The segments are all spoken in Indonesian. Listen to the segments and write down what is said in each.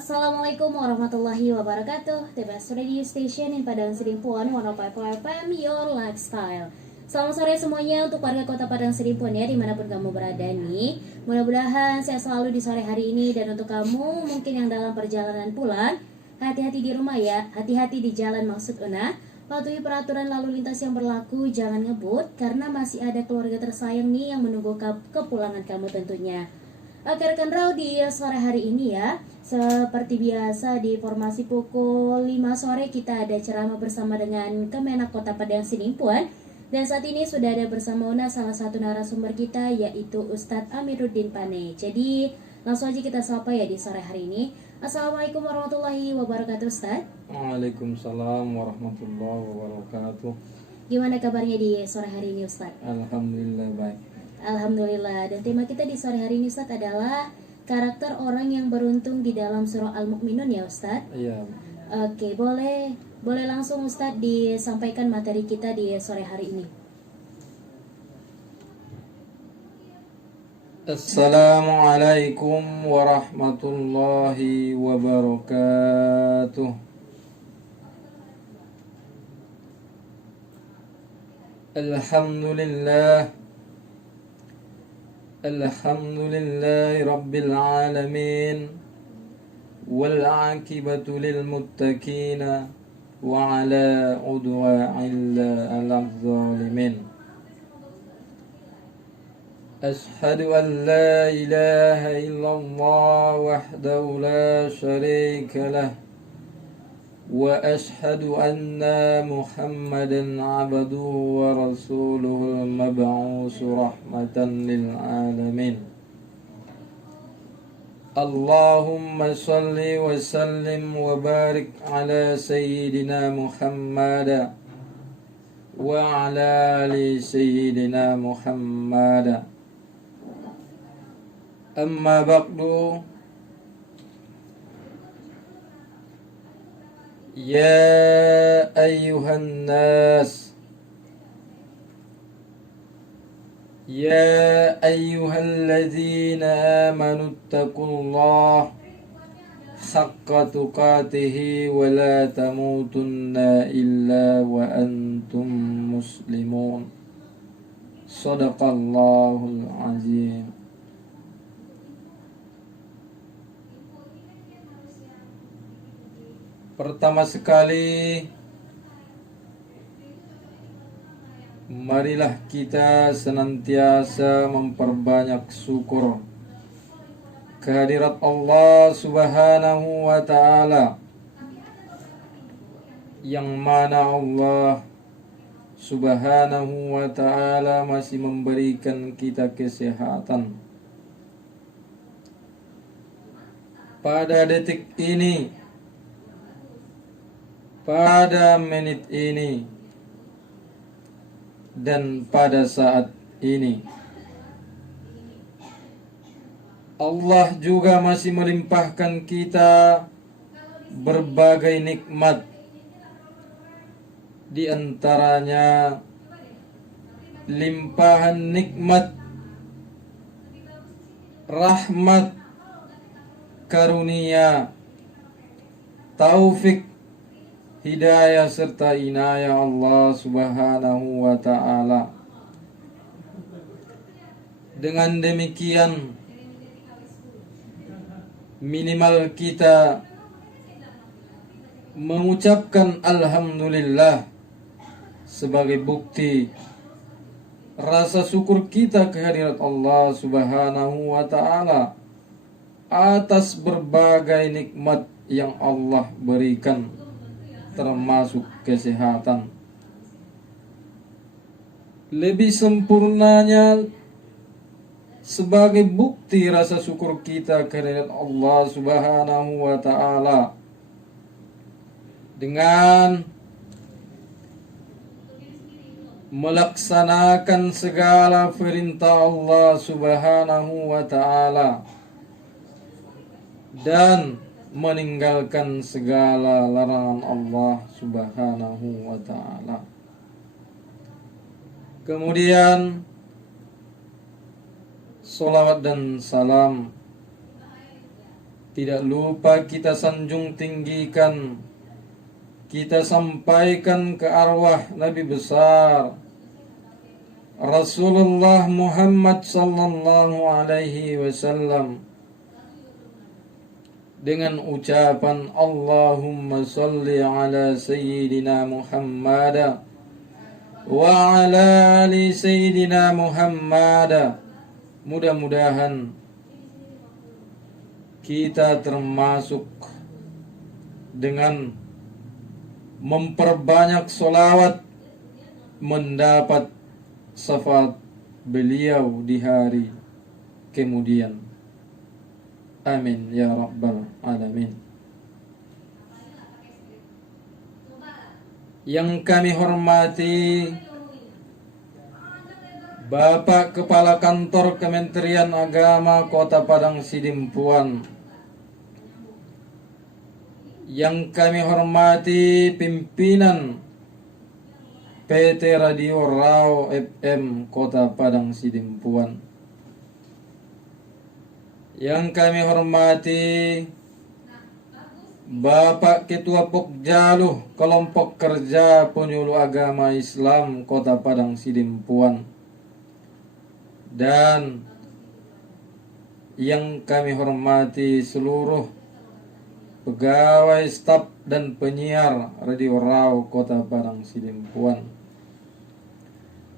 Assalamualaikum warahmatullahi wabarakatuh. TBS Radio Station in Padang Sidimpuan 105.4 FM Your Lifestyle. Selamat sore semuanya untuk warga kota Padang Sidimpuan ya, dimanapun kamu berada nih. Mudah-mudahan sehat selalu di sore hari ini. Dan untuk kamu mungkin yang dalam perjalanan pulang, hati-hati di rumah ya, hati-hati di jalan maksud Una. Patuhi peraturan lalu lintas yang berlaku, jangan ngebut karena masih ada keluarga tersayang nih yang menunggu kepulangan kamu tentunya. Oke rekan Rau, di sore hari ini ya, seperti biasa di formasi pukul 5 sore kita ada ceramah bersama dengan Kemenak Kota Padang Sidimpuan. Dan saat ini sudah ada bersama Una salah satu narasumber kita, yaitu Ustadz Amiruddin Pane. Jadi langsung aja kita sapa ya di sore hari ini. Assalamualaikum warahmatullahi wabarakatuh Ustadz. Waalaikumsalam warahmatullahi wabarakatuh. Gimana kabarnya di sore hari ini Ustadz? Alhamdulillah baik. Alhamdulillah. Dan tema kita di sore hari ini Ustadz adalah karakter orang yang beruntung di dalam surah Al-Mu'minun ya Ustadz. Iya. Oke, boleh langsung Ustadz disampaikan materi kita di sore hari ini. Assalamualaikum warahmatullahi wabarakatuh. Alhamdulillah Rabbil alamin wal aqibatu lil muttaqina wa ala udwa'illa alal zalimin. Ashhadu an la ilaha illallah wahdahu la syarika lah wa ashhadu anna Muhammadan abduhu wa rasuluhul mab'usu rahmatan lil alamin. Allahumma salli wa sallim wa barik ala sayyidina Muhammad wa ala ali sayyidina Muhammad. Amma ba'du. Ya ayyuhan nas, ya ayyuhalladzina amanu taqullaha haqqa tuqatih wa la tamutunna illa wa antum muslimun. Shadaqallahul azim. Pertama sekali, marilah kita senantiasa memperbanyak syukur kehadirat Allah Subhanahu wa ta'ala, yang mana Allah Subhanahu wa ta'ala masih memberikan kita kesehatan. Pada detik ini, pada menit ini, dan pada saat ini, Allah juga masih melimpahkan kita berbagai nikmat. Di antaranya limpahan nikmat, rahmat, karunia, taufik, hidayah serta inayah Allah Subhanahu wa ta'ala. Dengan demikian, minimal kita mengucapkan alhamdulillah sebagai bukti rasa syukur kita kehadirat Allah Subhanahu wa ta'ala atas berbagai nikmat yang Allah berikan, termasuk kesehatan. Lebih sempurnanya, sebagai bukti rasa syukur kita kehadirat Allah Subhanahu wa ta'ala, dengan melaksanakan segala perintah Allah Subhanahu wa ta'ala dan meninggalkan segala larangan Allah Subhanahu wa ta'ala. Kemudian salawat dan salam tidak lupa kita sanjung tinggikan, kita sampaikan ke arwah Nabi besar Rasulullah Muhammad sallallahu alaihi wasallam dengan ucapan Allahumma salli ala Sayyidina Muhammad wa ala ali Sayyidina Muhammad. Mudah-mudahan kita termasuk dengan memperbanyak solawat mendapat syafaat beliau di hari kemudian. Amin ya rabbal alamin. Yang kami hormati Bapak Kepala Kantor Kementerian Agama Kota Padang Sidimpuan, yang kami hormati pimpinan PT Radio Rau FM Kota Padang Sidimpuan, yang kami hormati Bapak Ketua Pokjaluh Kelompok Kerja Penyuluh Agama Islam Kota Padang Sidimpuan, dan yang kami hormati seluruh pegawai staf dan penyiar Radio Rau Kota Padang Sidimpuan,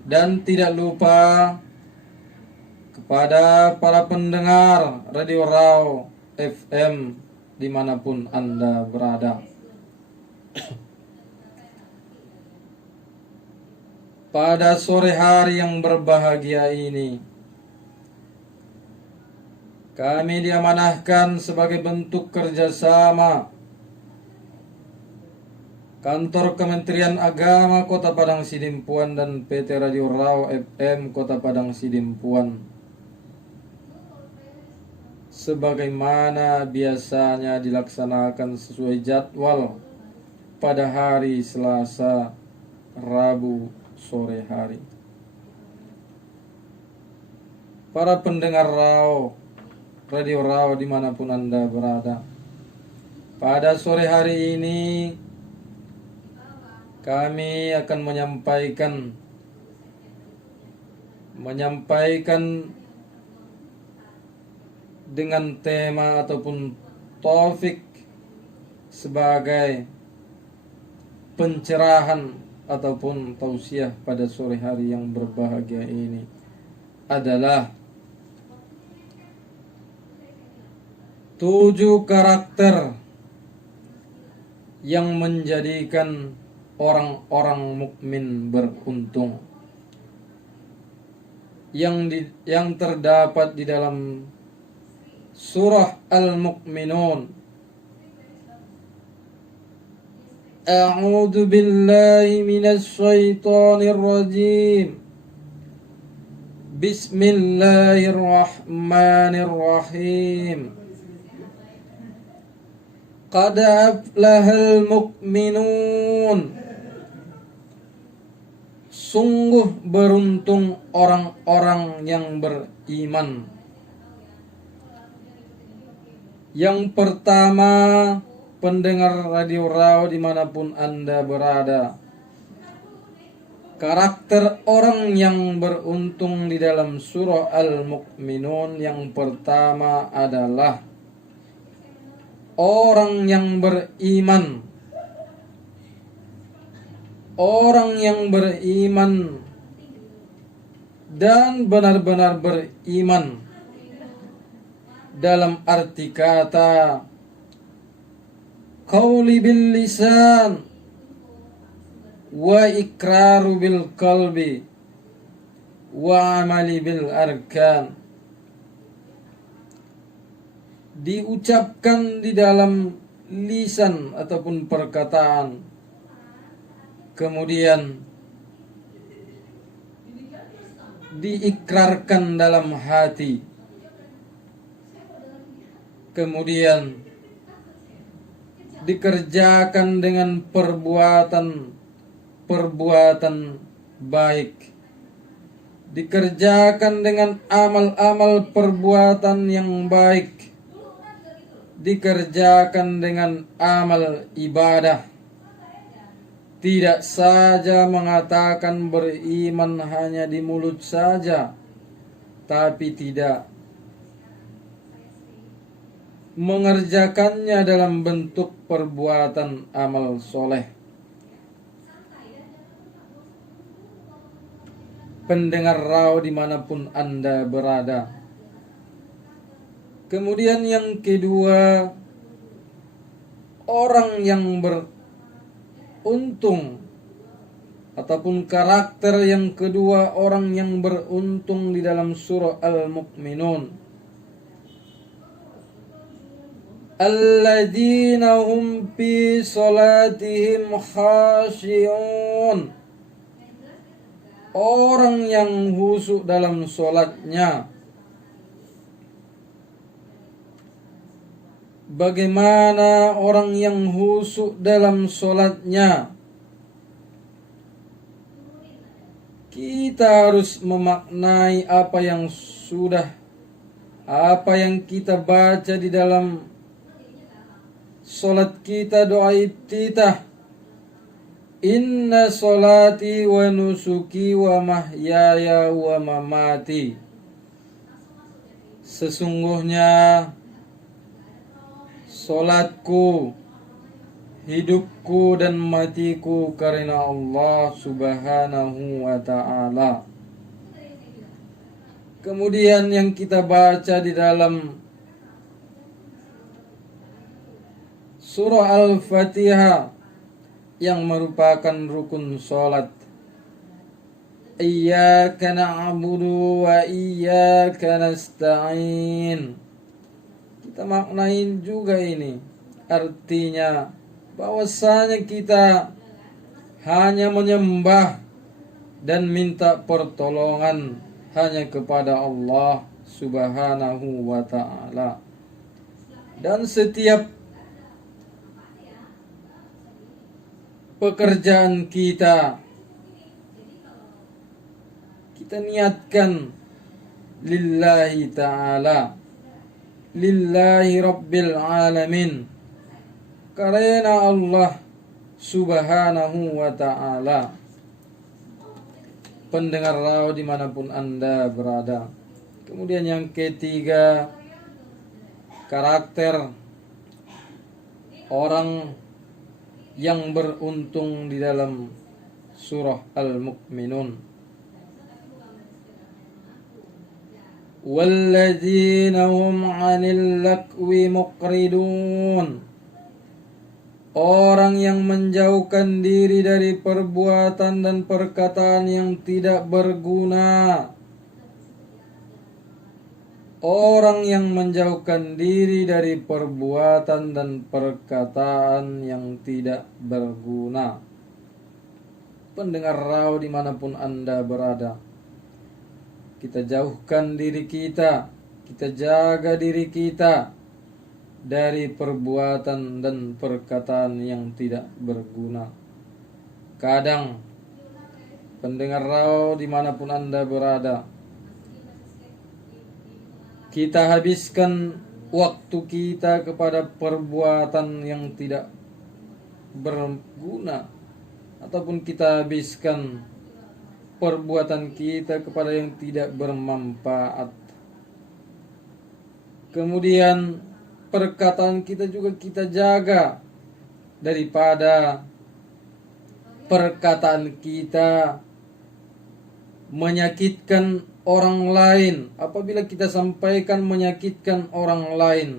dan tidak lupa kepada para pendengar Radio Rau FM dimanapun Anda berada. Pada sore hari yang berbahagia ini, kami diamanahkan sebagai bentuk kerjasama Kantor Kementerian Agama Kota Padang Sidimpuan dan PT Radio Rau FM Kota Padang Sidimpuan, sebagaimana biasanya dilaksanakan sesuai jadwal pada hari Selasa, Rabu, sore hari. Para pendengar Radio Rau dimanapun Anda berada, pada sore hari ini kami akan menyampaikan dengan tema ataupun topik sebagai pencerahan ataupun tausiah pada sore hari yang berbahagia ini adalah 7 karakter yang menjadikan orang-orang mukmin beruntung, yang terdapat di dalam Surah Al-Mu'minun. A'udzu billahi minasy syaithanir rajim. Bismillahirrahmanirrahim. Qad aflahal mu'minun. Sungguh beruntung orang-orang yang beriman. Yang pertama, pendengar Radio Rau dimanapun Anda berada, karakter orang yang beruntung di dalam surah Al-Mu'minun yang pertama adalah orang yang beriman. Orang yang beriman dan benar-benar beriman dalam arti kata qauli bil lisan wa iqraru bil qalbi wa amali bil arkan, diucapkan di dalam lisan ataupun perkataan, kemudian diikrarkan dalam hati, kemudian dikerjakan dengan perbuatan baik, dikerjakan dengan amal-amal perbuatan yang baik, dikerjakan dengan amal ibadah. Tidak saja mengatakan beriman hanya di mulut saja, tapi tidak mengerjakannya dalam bentuk perbuatan amal soleh. Pendengar rau dimanapun Anda berada. Kemudian yang kedua, orang yang beruntung ataupun karakter yang kedua, orang yang beruntung di dalam surah Al-Mu'minun. Alladzina hum fi salatihim khashi'un. Orang yang khusyuk dalam solatnya. Bagaimana orang yang khusyuk dalam solatnya? Kita harus memaknai apa yang kita baca di dalam solat kita, doa iftitah. Inna solati wa nusuki wa mahyaya wa mamati. Sesungguhnya solatku, hidupku dan matiku karena Allah Subhanahu wa ta'ala. Kemudian yang kita baca di dalam surah Al-Fatihah yang merupakan rukun salat. Iyyaka na'budu wa iyyaka nasta'in. Kita maknain juga ini. Artinya bahwasanya kita hanya menyembah dan minta pertolongan hanya kepada Allah Subhanahu wa ta'ala. Dan setiap pekerjaan kita niatkan lillahi ta'ala, lillahi rabbil alamin, karena Allah Subhanahu wa ta'ala. Pendengar rau dimanapun Anda berada. Kemudian yang ketiga, karakter orang yang beruntung di dalam surah Al-Mu'minun. Walladzina hum 'anil lagwi muqridun. Orang yang menjauhkan diri dari perbuatan dan perkataan yang tidak berguna. Orang yang menjauhkan diri dari perbuatan dan perkataan yang tidak berguna. Pendengar rau dimanapun Anda berada, kita jauhkan diri kita jaga diri kita dari perbuatan dan perkataan yang tidak berguna. Kadang, pendengar rau dimanapun Anda berada, kita habiskan waktu kita kepada perbuatan yang tidak berguna, ataupun kita habiskan perbuatan kita kepada yang tidak bermanfaat. Kemudian perkataan kita juga kita jaga daripada perkataan kita menyakitkan orang lain. Apabila kita sampaikan menyakitkan orang lain,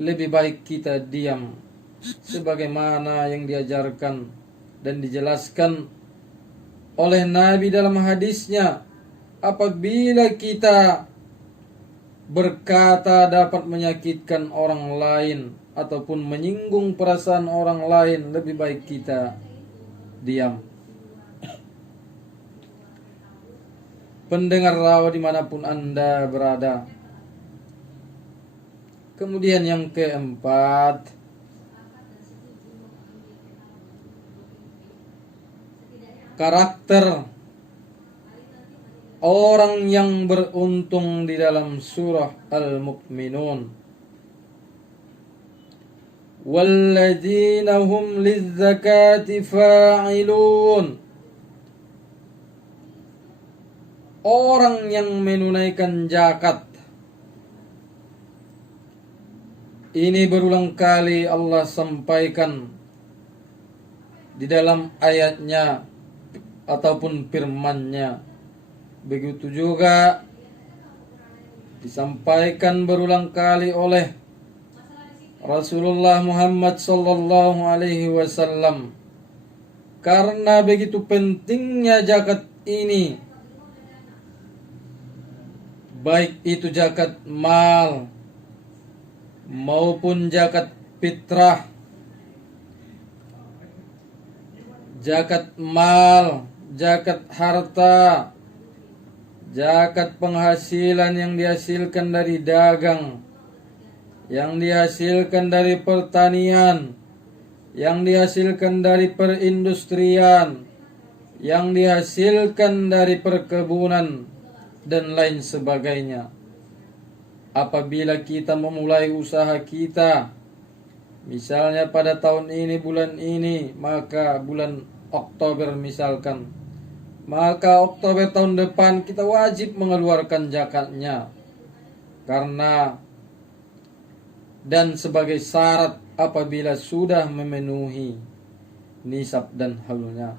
lebih baik kita diam, sebagaimana yang diajarkan dan dijelaskan oleh Nabi dalam hadisnya. Apabila kita berkata dapat menyakitkan orang lain ataupun menyinggung perasaan orang lain, lebih baik kita diam. Pendengar rawa dimanapun Anda berada. Kemudian yang keempat, karakter orang yang beruntung di dalam surah Al-Mu'minun. walladzina hum lizzakati fa'ilun. Orang yang menunaikan zakat. Ini berulang kali Allah sampaikan di dalam ayatnya ataupun firman-Nya. Begitu juga disampaikan berulang kali oleh Rasulullah Muhammad sallallahu alaihi wasallam. Karena begitu pentingnya zakat ini, baik itu zakat mal maupun zakat fitrah. Zakat mal, zakat harta, zakat penghasilan yang dihasilkan dari dagang, yang dihasilkan dari pertanian, yang dihasilkan dari perindustrian, yang dihasilkan dari perkebunan, dan lain sebagainya. Apabila kita memulai usaha kita, misalnya pada tahun ini, bulan ini, maka bulan Oktober misalkan, maka Oktober tahun depan kita wajib mengeluarkan zakatnya. Karena dan sebagai syarat apabila sudah memenuhi nisab dan haulnya.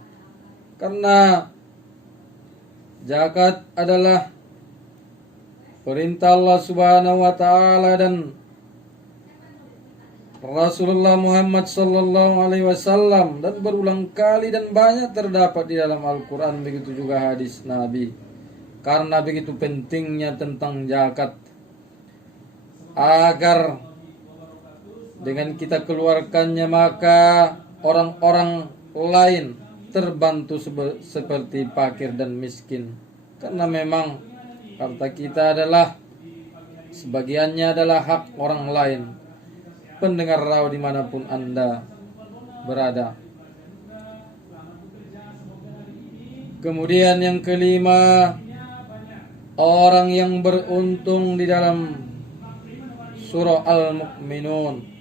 Karena zakat adalah perintah Allah Subhanahu wa taala dan Rasulullah Muhammad sallallahu alaihi wasallam, dan berulang kali dan banyak terdapat di dalam Al-Qur'an, begitu juga hadis Nabi. Karena begitu pentingnya tentang zakat, agar dengan kita keluarkannya maka orang-orang lain terbantu seperti fakir dan miskin. Karena memang harta kita adalah sebagiannya adalah hak orang lain. Pendengar rau dimanapun Anda berada. Kemudian yang kelima, orang yang beruntung di dalam surah Al-Mu'minun.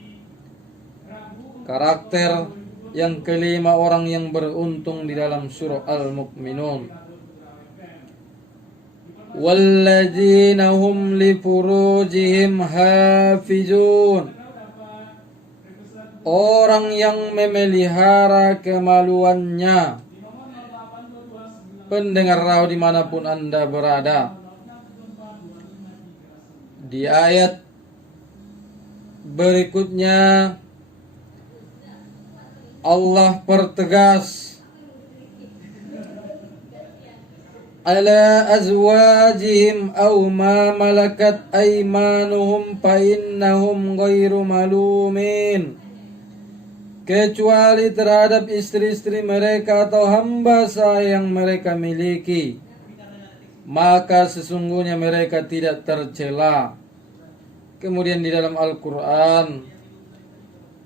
Karakter yang kelima orang yang beruntung di dalam surah Al-Mu'minun. Walladzina hum li furujihim hafizun. Orang yang memelihara kemaluannya. Pendengar rau dimanapun Anda berada, di ayat berikutnya Allah pertegas, ala azwajihim aw ma malakat aymanuhum fa innahum ghairu malumin. Kecuali terhadap istri-istri mereka atau hamba sahaya yang mereka miliki, maka sesungguhnya mereka tidak tercela. Kemudian di dalam Al-Quran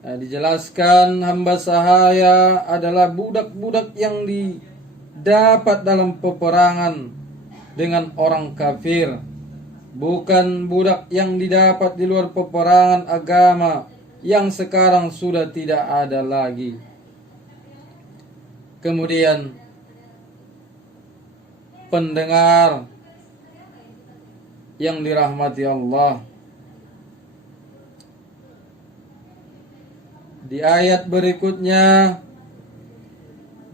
dijelaskan hamba sahaya adalah budak-budak yang didapat dalam peperangan dengan orang kafir, bukan budak yang didapat di luar peperangan agama yang sekarang sudah tidak ada lagi. Kemudian pendengar yang dirahmati Allah, di ayat berikutnya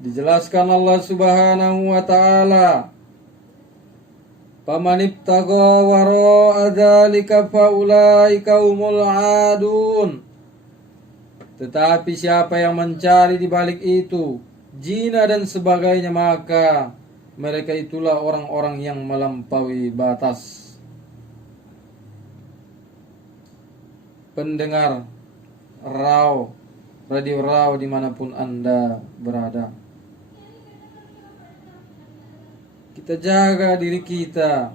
dijelaskan Allah Subhanahu wa taala, "Faman ibtagha wara'a dzalika faulaika humul 'adun." Tetapi siapa yang mencari di balik itu zina dan sebagainya, maka mereka itulah orang-orang yang melampaui batas. Pendengar Radio Rau dimanapun Anda berada, kita jaga diri kita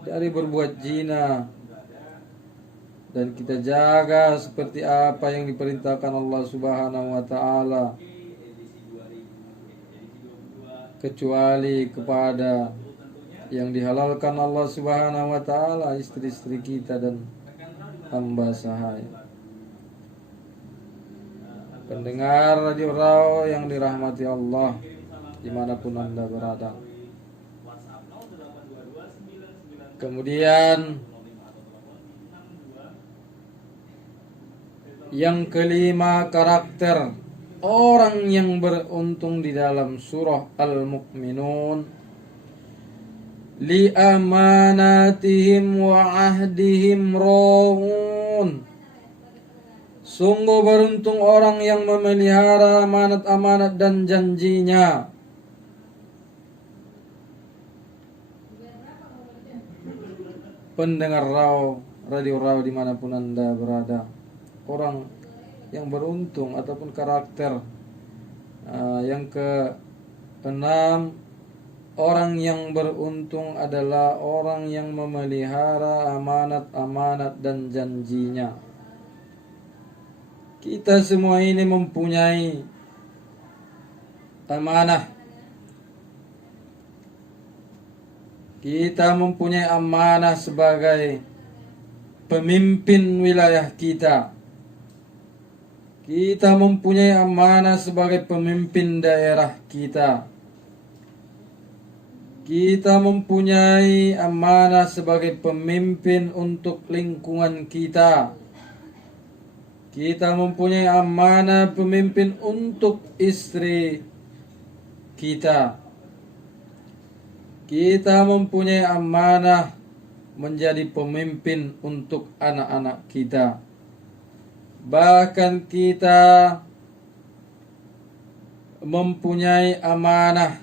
dari berbuat zina, dan kita jaga seperti apa yang diperintahkan Allah Subhanahu wa taala, kecuali kepada yang dihalalkan Allah Subhanahu wa taala, istri-istri kita dan hamba sahaya. pendengar Radio Raw yang dirahmati Allah dimanapun Anda berada. Kemudian yang kelima, karakter orang yang beruntung di dalam surah Al-Mu'minun. Li amanatihim wa ahdihim ra'un. Sungguh beruntung orang yang memelihara amanat-amanat dan janjinya. Pendengar Radio Raw dimanapun Anda berada, orang yang beruntung ataupun karakter yang keenam, orang yang beruntung adalah orang yang memelihara amanat-amanat dan janjinya. Kita semua ini mempunyai amanah. Kita mempunyai amanah sebagai pemimpin wilayah kita. Kita mempunyai amanah sebagai pemimpin daerah kita. Kita mempunyai amanah sebagai pemimpin untuk lingkungan kita. Kita mempunyai amanah pemimpin untuk istri kita. Kita mempunyai amanah menjadi pemimpin untuk anak-anak kita. Bahkan kita mempunyai amanah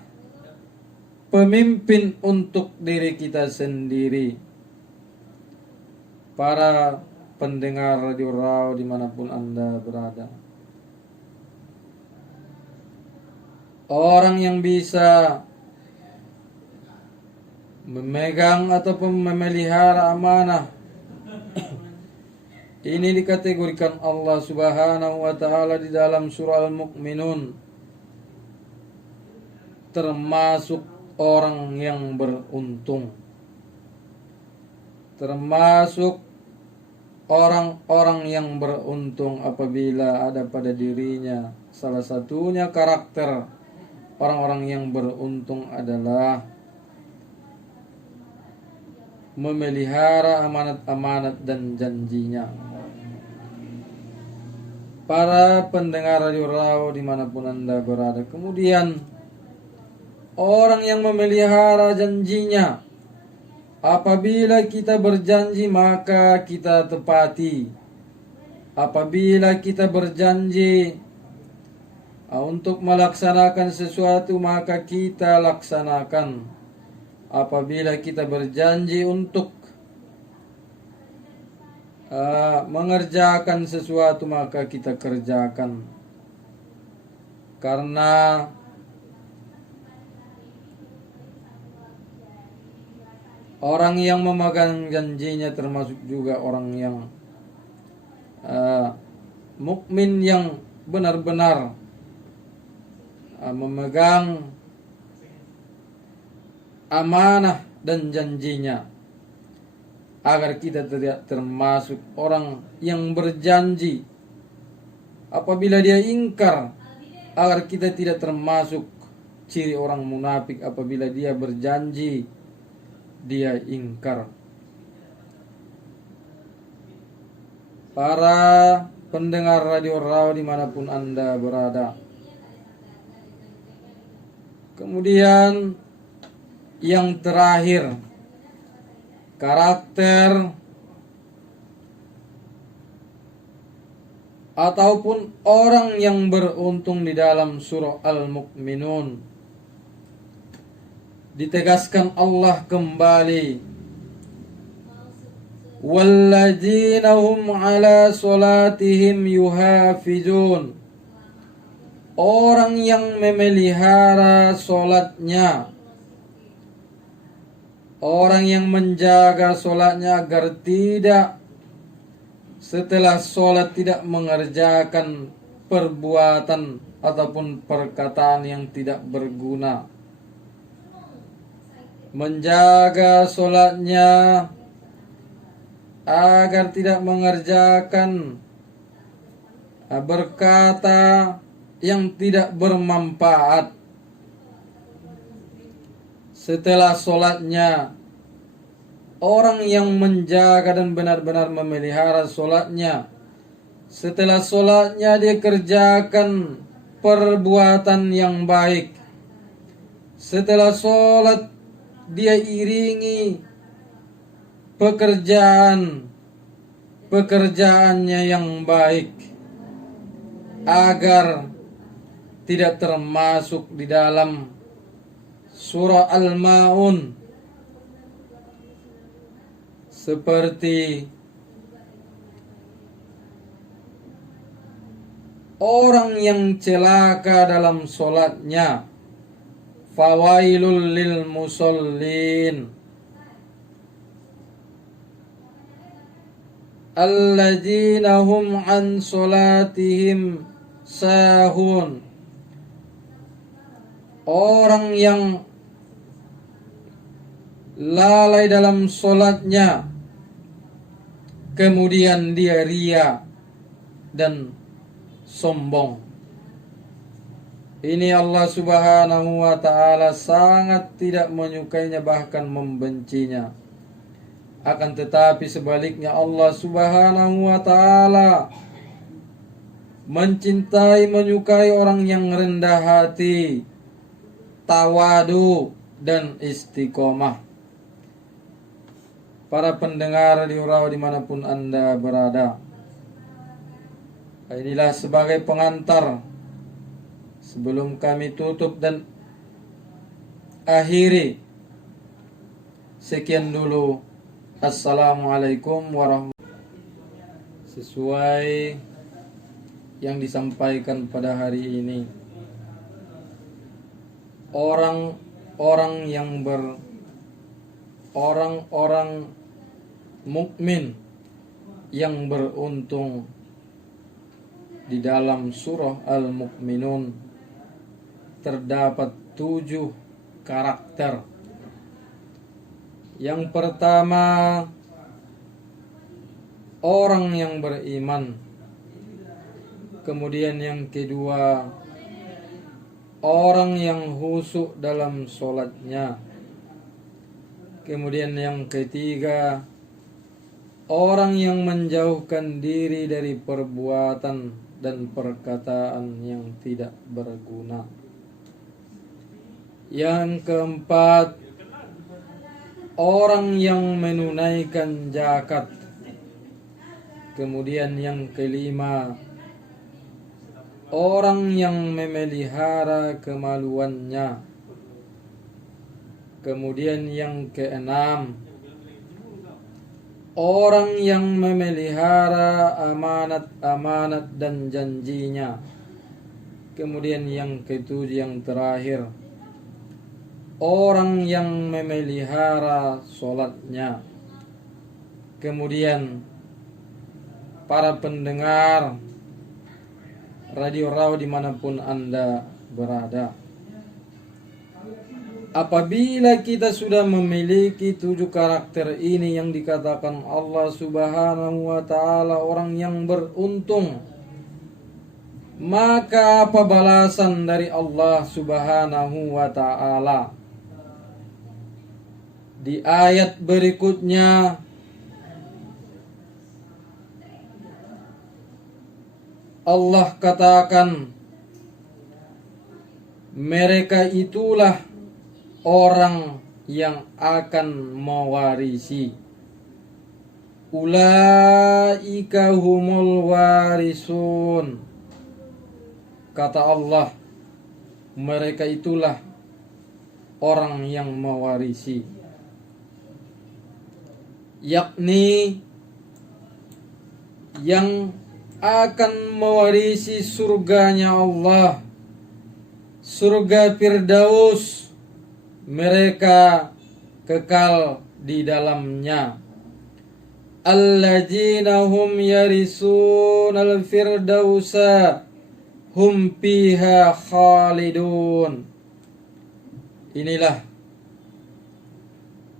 pemimpin untuk diri kita sendiri. Para pendengar Radio Raw dimanapun Anda berada, orang yang bisa memegang ataupun memelihara amanah ini dikategorikan Allah Subhanahu wa taala di dalam surah Al-Mu'minun termasuk orang yang beruntung, termasuk orang-orang yang beruntung apabila ada pada dirinya salah satunya karakter orang-orang yang beruntung adalah memelihara amanat-amanat dan janjinya. Para pendengar Radio Raw dimanapun Anda berada, kemudian orang yang memelihara janjinya, apabila kita berjanji maka kita tepati. Apabila kita berjanji untuk melaksanakan sesuatu maka kita laksanakan. Apabila kita berjanji untuk mengerjakan sesuatu maka kita kerjakan. Karena orang yang memegang janjinya termasuk juga orang yang mukmin yang benar-benar memegang amanah dan janjinya, agar kita tidak termasuk orang yang berjanji apabila dia ingkar, agar kita tidak termasuk ciri orang munafik apabila dia berjanji dia ingkar. Para pendengar Radio Raw dimanapun Anda berada, kemudian yang terakhir, karakter ataupun orang yang beruntung di dalam surah Al-Mu'minun. Ditegaskan Allah kembali, walladzina hum ala salatihim yuhafizun. Orang yang memelihara salatnya, orang yang menjaga solatnya agar tidak setelah solat tidak mengerjakan perbuatan ataupun perkataan yang tidak berguna. Menjaga solatnya agar tidak mengerjakan berkata yang tidak bermanfaat setelah sholatnya. Orang yang menjaga dan benar-benar memelihara sholatnya, setelah sholatnya dia kerjakan perbuatan yang baik. Setelah sholat dia iringi pekerjaannya yang baik, agar tidak termasuk di dalam surah Al-Ma'un, seperti orang yang celaka dalam sholatnya. Fawailul lil musallin alladzina hum an sholatihim sahun. Orang yang lalai dalam sholatnya, kemudian dia ria dan sombong. Ini Allah Subhanahu wa ta'ala sangat tidak menyukainya, bahkan membencinya. Akan tetapi sebaliknya Allah Subhanahu wa ta'ala mencintai, menyukai orang yang rendah hati, tawadu, dan istiqomah. Para pendengar di Urau dimanapun Anda berada, inilah sebagai pengantar sebelum kami tutup dan akhiri. Sekian dulu. Assalamualaikum warahmatullahi wabarakatuh. Sesuai yang disampaikan pada hari ini, orang-orang mukmin yang beruntung di dalam surah Al-Mu'minun terdapat 7 karakter. Yang pertama, orang yang beriman. Kemudian yang kedua, orang yang khusyuk dalam sholatnya. Kemudian yang ketiga, orang yang menjauhkan diri dari perbuatan dan perkataan yang tidak berguna. Yang keempat, orang yang menunaikan zakat. Kemudian yang kelima, orang yang memelihara kemaluannya. Kemudian yang keenam, orang yang memelihara amanat-amanat dan janjinya. Kemudian yang ketujuh, yang terakhir, orang yang memelihara sholatnya. Kemudian para pendengar Radio Rau dimanapun Anda berada, apabila kita sudah memiliki 7 karakter ini yang dikatakan Allah Subhanahu wa ta'ala orang yang beruntung, maka apa balasan dari Allah Subhanahu wa ta'ala? Di ayat berikutnya Allah katakan, mereka itulah orang yang akan mewarisi. Ulaika humul warisun. Kata Allah, mereka itulah orang yang mewarisi, yakni yang akan mewarisi surganya Allah, surga Firdaus. Mereka kekal di dalamnya. Alladzina hum yarisunal firdausa hum fiha khalidun. Inilah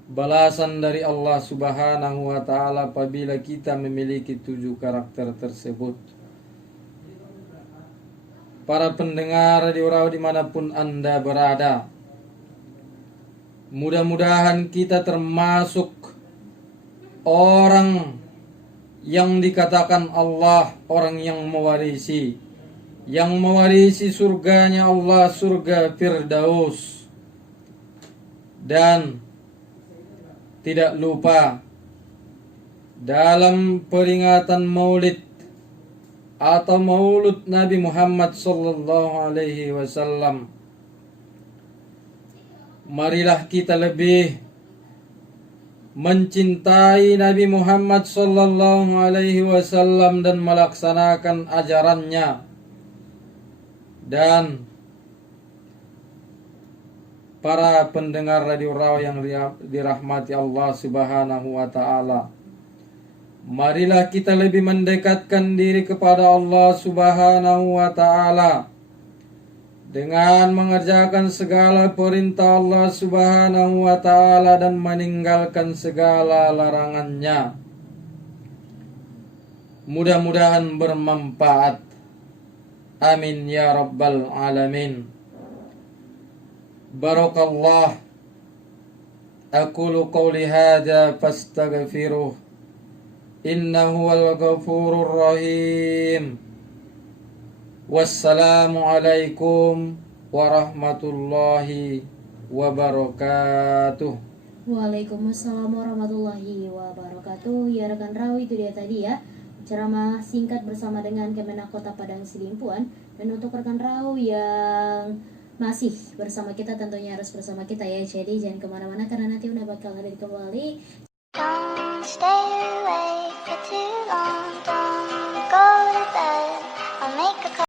balasan dari Allah Subhanahu wa ta'ala apabila kita memiliki 7 karakter tersebut. para pendengar Radio Raw dimanapun Anda berada. Mudah-mudahan kita termasuk orang yang dikatakan Allah, orang yang mewarisi surganya Allah, surga Firdaus. Dan tidak lupa dalam peringatan Maulid atau Maulud Nabi Muhammad sallallahu alaihi wasallam, marilah kita lebih mencintai Nabi Muhammad sallallahu alaihi wasallam dan melaksanakan ajarannya. Dan para pendengar Radio Raw yang dirahmati Allah Subhanahu wa taala, marilah kita lebih mendekatkan diri kepada Allah Subhanahu wa taala dengan mengerjakan segala perintah Allah Subhanahu wa taala dan meninggalkan segala larangannya. Mudah-mudahan bermanfaat. Amin ya rabbal alamin. Barakallah. Aqulu qawli hadza fastaghfiruh. Innahu wal ghafurur rahim. Wassalamualaikum warahmatullahi wabarakatuh. Waalaikumsalam warahmatullahi wabarakatuh. Ya rekan Raw, itu dia tadi ya ceramah singkat bersama dengan Kemenak Kota Padang Sidimpuan. Dan untuk rekan Raw yang masih bersama kita, tentunya harus bersama kita ya. Jadi jangan kemana-mana karena nanti udah bakal hadir kembali. Don't stay away.